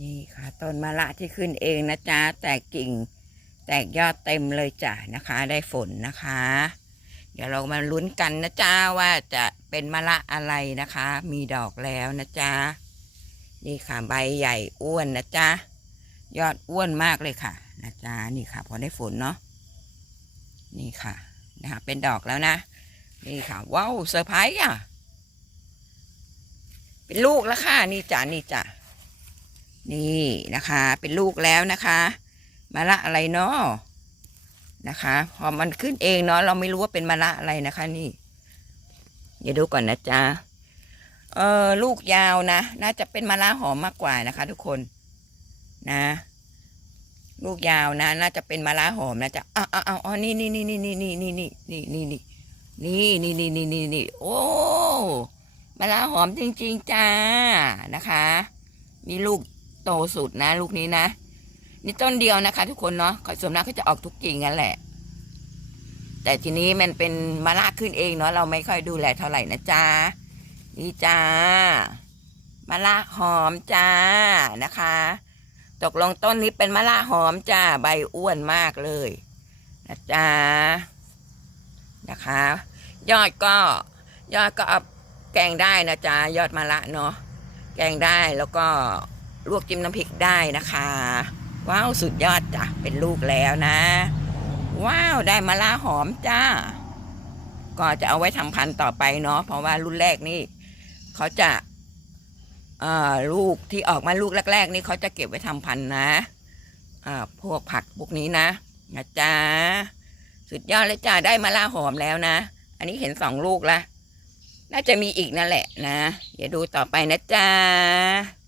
นี่ค่ะต้นมะละที่ขึ้นเองนะจ๊ะแตกกิ่ง แตกยอดเต็มเลยจ้ะนะคะ ได้ฝนนะคะ เดี๋ยวเรามาลุ้นกันนะจ๊ะว่าจะเป็นมะละอะไรนะคะ มีดอกแล้วนะจ๊ะนี่ค่ะใบใหญ่อ้วนนะจ๊ะยอดอ้วนมากเลยค่ะนะจ๊ะนี่ค่ะ พอได้ฝนเนาะนี่ค่ะนะคะเป็นดอกแล้วนะ นี่ค่ะว้าวเซอร์ไพรส์อะ เป็นลูกแล้วค่ะ นี่จ้ะนี่จ้ะ นี่นะคะ เป็นลูกแล้วนะคะมะละอะไรเนาะนะคะ พอมันขึ้นเองเนาะเราไม่รู้ว่าเป็นมะละอะไรนะคะ นี่ เดี๋ยวดูก่อนนะจ๊ะเออลูกยาวนะน่าจะเป็นมะละหอมมากกว่านะคะ ทุกคนนะ ลูกยาวนะ น่าจะเป็นมะละหอมนะจ๊ะอ้าวอ้าวอ้าวนี่นี่นี่นี่นี่นี่นี่นี่นี่นี่นี่นี่นี่นี่นี่นี่โอ้มะละหอมจริง ๆจ้านะคะ มีลูก โตสุดนะ ลูกนี้นะ นี่ต้นเดียวนะคะ ทุกคนเนาะส่วนมากก็จะออกทุกกิ่งนั่นแหละ แต่ทีนี้มันเป็นมะละขึ้นเองเนาะเราไม่ค่อยดูแลเท่าไหร่นะจ๊ะนี่จ้ามะละหอมจ้านะคะ ตกลงต้นนี้เป็นมะละหอมจ้าใบอ้วนมากเลยนะจ๊ะนะคะ ยอดก็ยอดก็เอาแกงได้นะจ๊ะยอดมะละเนาะแกงได้แล้วก็ ลวกจิ้มน้ำพริกได้นะคะ ว้าวสุดยอดจ้ะเป็นลูกแล้วนะ ว้าวได้มะละหอมจ้า ก็จะเอาไว้ทำพันธุ์ต่อไปเนาะเพราะว่ารุ่นแรกนี่เขาจะลูกที่ออกมาลูกแรก ๆ นี่เขาจะเก็บไว้ทำพันธุ์นะพวกผักพวกนี้นะนะจ๊ะสุดยอดเลยจ้าได้มะละหอมแล้วนะ อันนี้เห็นสองลูกละน่าจะมีอีกนั่นแหละนะ เดี๋ยวดูต่อไปนะจ๊ะนะคะ